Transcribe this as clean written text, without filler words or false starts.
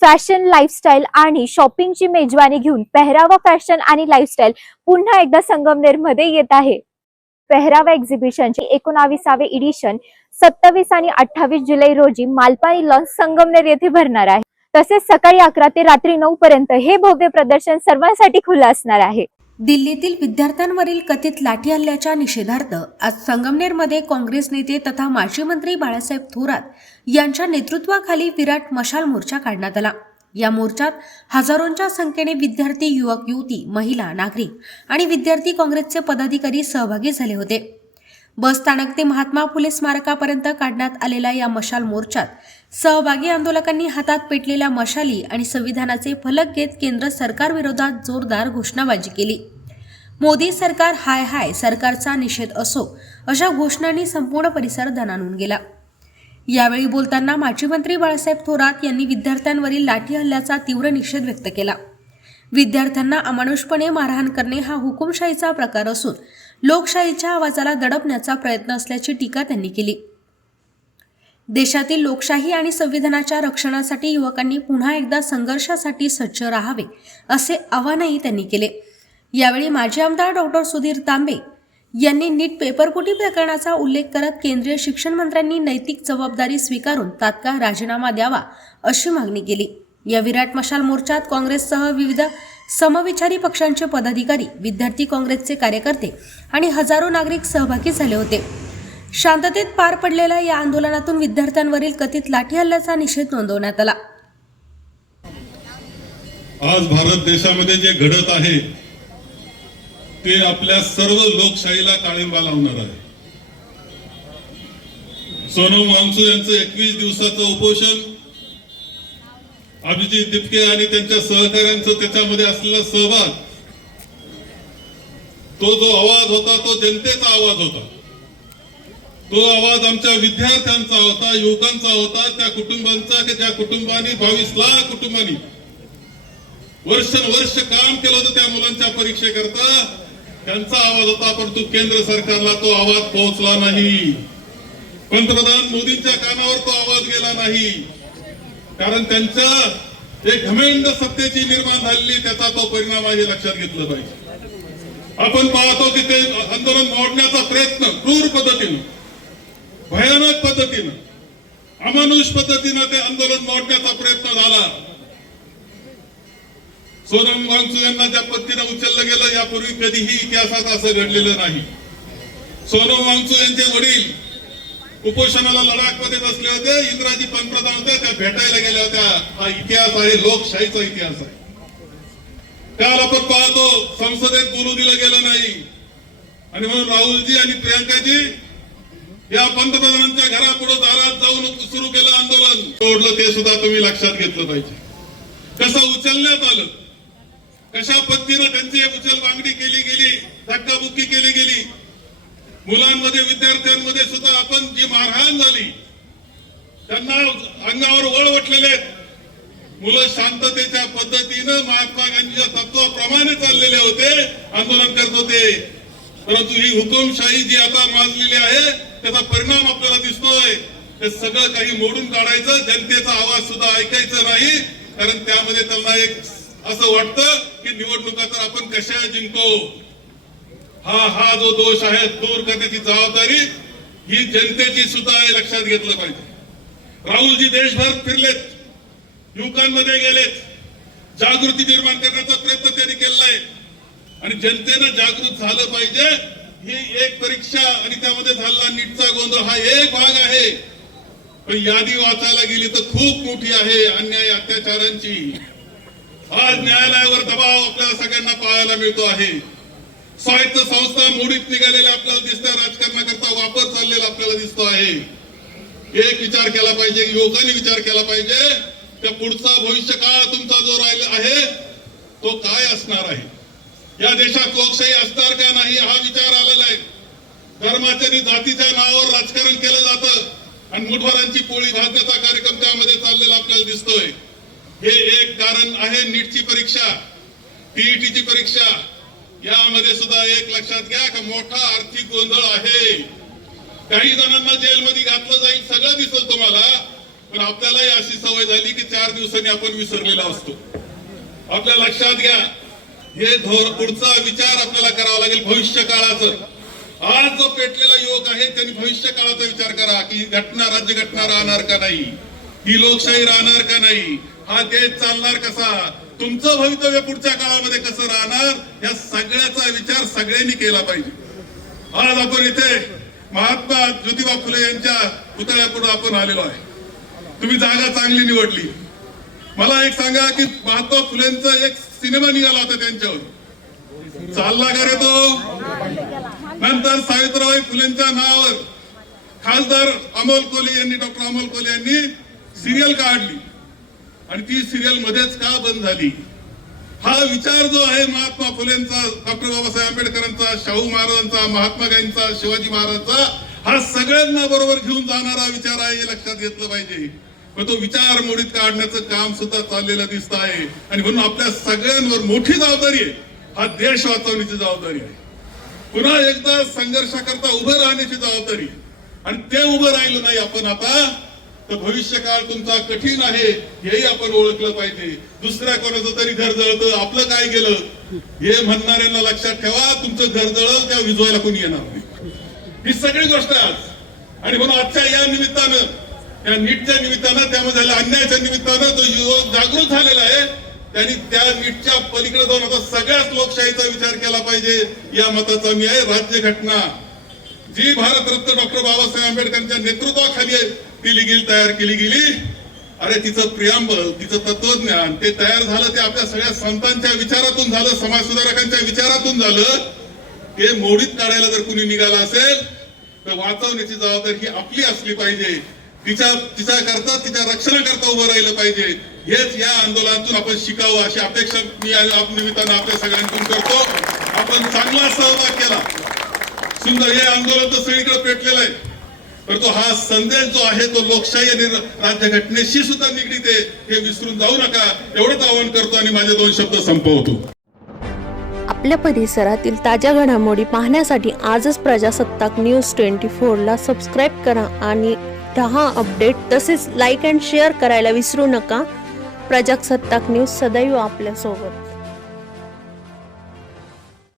Fashion, lifestyle आणि शॉपिंगची मेजवानी घेऊन पेहरावा फॅशन आणि लाईफस्टाईल पुन्हा एकदा संगमनेरमध्ये येत आहे. पेहरावा एक्झिबिशनचे 19वे एडिशन 27 आणि 28 जुलै रोजी मालपाणी लॉन्स संगमनेर येथे भरणार आहे. तसेच सकाळी 11 ते रात्री 9 पर्यंत हे भव्य प्रदर्शन सर्वांसाठी खुले असणार आहे. दिल्लीतील विद्यार्थ्यांवरील कथित लाठी हल्ल्याच्या निषेधार्थ आज संगमनेरमध्ये काँग्रेस नेते तथा माजी मंत्री बाळासाहेब थोरात यांच्या नेतृत्वाखाली विराट मशाल मोर्चा काढण्यात आला. या मोर्चात हजारोंच्या संख्येने विद्यार्थी, युवक युवती, महिला, नागरिक आणि विद्यार्थी काँग्रेसचे पदाधिकारी सहभागी झाले होते. बस स्थानक ते महात्मा फुले स्मारकापर्यंत काढण्यात आलेल्या या मशाल मोर्चात सहभागी आंदोलकांनी हातात पेटलेल्या मशाली आणि संविधानाचे फलक घेत केंद्र सरकारविरोधात जोरदार घोषणाबाजी केली. मोदी सरकार हाय हाय, सरकारचा निषेध असो, अशा घोषणांनी संपूर्ण परिसर दणाणून गेला. यावेळी बोलताना माजी मंत्री बाळासाहेब थोरात यांनी विद्यार्थ्यांवरील लाठी हल्ल्याचा तीव्र निषेध व्यक्त केला. विद्यार्थ्यांना अमानुषपणे मारहाण करणे हा हुकुमशाहीचा प्रकार असून लोकशाहीच्या आवाजाला दडपण्याचा प्रयत्न असल्याची टीका त्यांनी केली. देशातील लोकशाही आणि संविधानाच्या रक्षणासाठी युवकांनी पुन्हा एकदा संघर्षासाठी सज्ज राहावे, असे आवाहनही त्यांनी केले. यावेळी माजी आमदार डॉक्टर सुधीर तांबे यांनी नीट पेपरफुटी प्रकरणाचा उल्लेख करत केंद्रीय शिक्षण मंत्र्यांनी नैतिक जबाबदारी स्वीकारून तात्काळ राजीनामा द्यावा, अशी मागणी केली. या विराट मशाल मोर्चात काँग्रेससह विविध समविचारी पक्षांचे पदाधिकारी, विद्यार्थी काँग्रेसचे कार्यकर्ते आणि हजारो नागरिक सहभागी झाले होते. शांततेत पार पडलेल्या या आंदोलनातून विद्यार्थ्यांवरील कथित लाठी हल्ल्याचा निषेध नोंदवण्यात आला. आज भारत देशामध्ये जे घडत आहे ते आपल्या सर्व लोकशाहीला काळिंबा लावणार आहे. सोनम वांगचुक यांचं 21 दिवसाचं उपोषण, अभिजित दिपके आणि त्यांच्या सहकाऱ्यांचं त्याच्यामध्ये असलेला सहभाग, तो जो आवाज होता तो जनतेचा आवाज होता. तो आवाज आमच्या विद्यार्थ्यांचा होता, युवकांचा होता, त्या कुटुंबांचा की ज्या कुटुंबांनी 22 लाख कुटुंबांनी वर्ष काम केलं होतं त्या मुलांच्या परीक्षेकरता, त्यांचा आवाज होता. परंतु केंद्र सरकारला तो आवाज पोहोचला नाही. पंतप्रधान मोदींच्या कानावर तो आवाज गेला नाही. कारण त्यांच्या एक घमेंड सत्तेची निर्माण झालेली, त्याचा तो परिणाम आहे, लक्षात घेतलं पाहिजे. आपण पाहतो की ते आंदोलन मोडण्याचा प्रयत्न क्रूर पद्धतीनं, भयानक पद्धतीनं, अमानुष पद्धतीनं ते आंदोलन मोडण्याचा प्रयत्न झाला. सोनम वांगचुक यांना ज्या पद्धतीनं उचललं गेलं, यापूर्वी कधीही इतिहासात असं घडलेलं नाही. सोनम वांगचुक यांचे वडील उपोषणाला लडाखमध्ये बसले होते, इंग्रजी पंतप्रधान होत्या, त्या भेटायला गेल्या होत्या. हा इतिहास आहे, लोकशाहीचा इतिहास आहे. काल आपण पाहतो संसदेत बोलू दिलं गेलं नाही आणि म्हणून राहुलजी आणि प्रियंकाजी या पंतप्रधानांच्या घरापुढे दारात जाऊन सुरू केलं आंदोलन. तोडलं ते सुद्धा तुम्ही लक्षात घेतलं पाहिजे. कसं उचलण्यात आलं, कशा पद्धतीनं त्यांची उचल बांगडी केली गेली, धक्काबुक्की केली गेली. मुलांमध्ये, विद्यार्थ्यांमध्ये सुद्धा आपण जी मारहाण झाली, त्यांना अंगावर वळ वाटलेले मुलं शांततेच्या पद्धतीनं महात्मा गांधीच्या तत्वाप्रमाणे चाललेले होते, आंदोलन करत होते. परंतु ही हुकुमशाही जी आता माजलेली आहे, त्याचा परिणाम आपल्याला दिसतोय. हे सगळं काही मोडून काढायचं, जनतेचा आवाज सुद्धा ऐकायचा नाही. कारण त्यामध्ये त्यांना एक असं वाटतं की निवडणुका तर आपण कशा जिंकतो. हा जो दोष आहे दूर करण्याची जबाबदारी ही जनतेची सुद्धा आहे, लक्षात घेतलं पाहिजे. राहुलजी देशभर फिरलेत, युवकांमध्ये गेलेत, जागृती निर्माण करण्याचा प्रयत्न त्यांनी केलाय आणि जनतेनं जागृत झालं पाहिजे. ही एक परीक्षा आणि त्यामध्ये झालेला नीटचा गोंधळ हा एक भाग आहे. पण यादी वाचायला गेली तर खूप मोठी आहे अन्याय, अत्याचारांची. आज न्यायालयावर दबाव आपल्याला सगळ्यांना पाहायला मिळतो आहे. स्वायत्त संस्था मोडीत निघालेल्या आपल्याला दिसतात, राजकारणाकरता वापर चाललेला आपल्याला दिसतो आहे. एक विचार केला पाहिजे, युवकांनी विचार केला पाहिजे, त्या पुढचा भविष्य काळ तुमचा जो राहिला आहे तो काय असणार आहे. या देशात लोकशाही असणार का नाही हा विचार आलेला आहे. धर्माच्या आणि जातीच्या नावावर राजकारण केलं जातं आणि मुठभरांची पोळी भाजण्याचा कार्यक्रम त्यामध्ये चाललेला आपल्याला दिसतोय. हे एक कारण आहे. नीटची परीक्षा, टीईटीची परीक्षा, यामध्ये सुद्धा एक लक्षात घ्या की मोठा आर्थिक गोंधळ आहे. काही जणांना जेलमध्ये घातलं जाईल, सगळं दिसेल तुम्हाला. पण आपल्यालाही अशी सवय झाली की 4 दिवसांनी आपण विसरलेला असतो. आपल्या लक्षात घ्या, हे पुढचा विचार आपल्याला करावा लागेल भविष्य काळाचं. आज जो पेटलेला युवक आहे त्यांनी भविष्य काळाचा विचार करा की घटना राज्यघटना राहणार का नाही, ही लोकशाही राहणार का नाही, हा देश चालणार कसा, तुमचं भवितव्य पुढच्या काळामध्ये कसं राहणार, या सगळ्याचा विचार सगळ्यांनी केला पाहिजे. आज आपण इथे महात्मा ज्योतिबा फुले यांच्या पुतळ्यापुढे आपण आलेलो आहे. तुम्ही जागा चांगली निवडली. मला एक सांगा की महात्मा फुलेंचा एक सिनेमा निघाला होता त्यांच्यावर, चालला का रे तो? नंतर सावित्रीबाई फुलेंच्या नावावर खासदार अमोल कोल्हे यांनी, डॉक्टर अमोल कोल्हे यांनी सिरियल काढली आणि ती सिरियल मध्येच का बंद झाली? हा विचार जो आहे महात्मा फुलेंचा, डॉक्टर बाबासाहेब आंबेडकरांचा, शाहू महाराजांचा, महात्मा गांधींचा, शिवाजी महाराजांचा, हा सगळ्यांना बरोबर घेऊन जाणारा विचार आहे, हे लक्षात घेतलं पाहिजे. पण तो विचार मोडीत काढण्याचं काम सुद्धा चाललेलं दिसत आहे आणि म्हणून आपल्या सगळ्यांवर मोठी जबाबदारी आहे. हा देश वाचवण्याची जबाबदारी आहे. पुन्हा एकदा संघर्षाकरता उभं राहण्याची जबाबदारी आहे. आणि ते उभं राहिलं नाही आपण आता तर भविष्य काळ तुमचा कठीण आहे हेही आपण ओळखलं पाहिजे. दुसऱ्या कोणाचं तरी घर जळतं, आपलं काय गेलं हे म्हणणाऱ्यांना लक्षात ठेवा, तुमचं घर जळलं त्या विजवायला कोणी येणार नाही. ही सगळी गोष्ट आज. आणि म्हणून आजच्या या निमित्तानं, या नीटच्या निमित्तानं, त्यामध्ये झालेल्या अन्यायाच्या निमित्तानं जो युवक जागृत झालेला आहे त्यांनी त्या नीटच्या पलीकडे जाऊन आता सगळ्याच लोकशाहीचा विचार केला पाहिजे या मताचा मी आहे. राज्यघटना जी भारतरत्न डॉक्टर बाबासाहेब आंबेडकरांच्या नेतृत्वाखाली तयार केली गेली, अरे तिचं प्रियांबल, तिचं तत्वज्ञान ते तयार झालं ते आपल्या सगळ्या संतांच्या विचारातून झालं, समाज सुधारकांच्या विचारातून झालं. ते मोडीत काढायला जर कुणी निघाला असेल तर वाचवण्याची जबाबदारी ही आपली असली पाहिजे. तिच्या रक्षणाकरता उभं राहिलं पाहिजे. हेच या आंदोलनातून आपण शिकावं अशी अपेक्षा मी या निमित्तानं आपल्या सगळ्यांकडून करतो. आपण चांगला सहभाग केला. सुंदर हे आंदोलन तर सगळीकडे पेटलेलं आहे, परंतु हा संदेश जो आहे तो लोकशाही आणि राज्यघटनेशी सुद्धा निगडीत आहे, हे विसरून जाऊ नका एवढंच आवाहन करतो आणि माझे 2 शब्द संपवतो. आपल्या परिसरातील ताज्या घडामोडी पाहण्यासाठी आजच प्रजासत्ताक न्यूज 24 ला सबस्क्राईब करा आणि रहा अपडेट. तसेच लाईक अँड शेअर करायला विसरू नका. प्रजासत्ताक न्यूज सदैव आपल्या सोबत.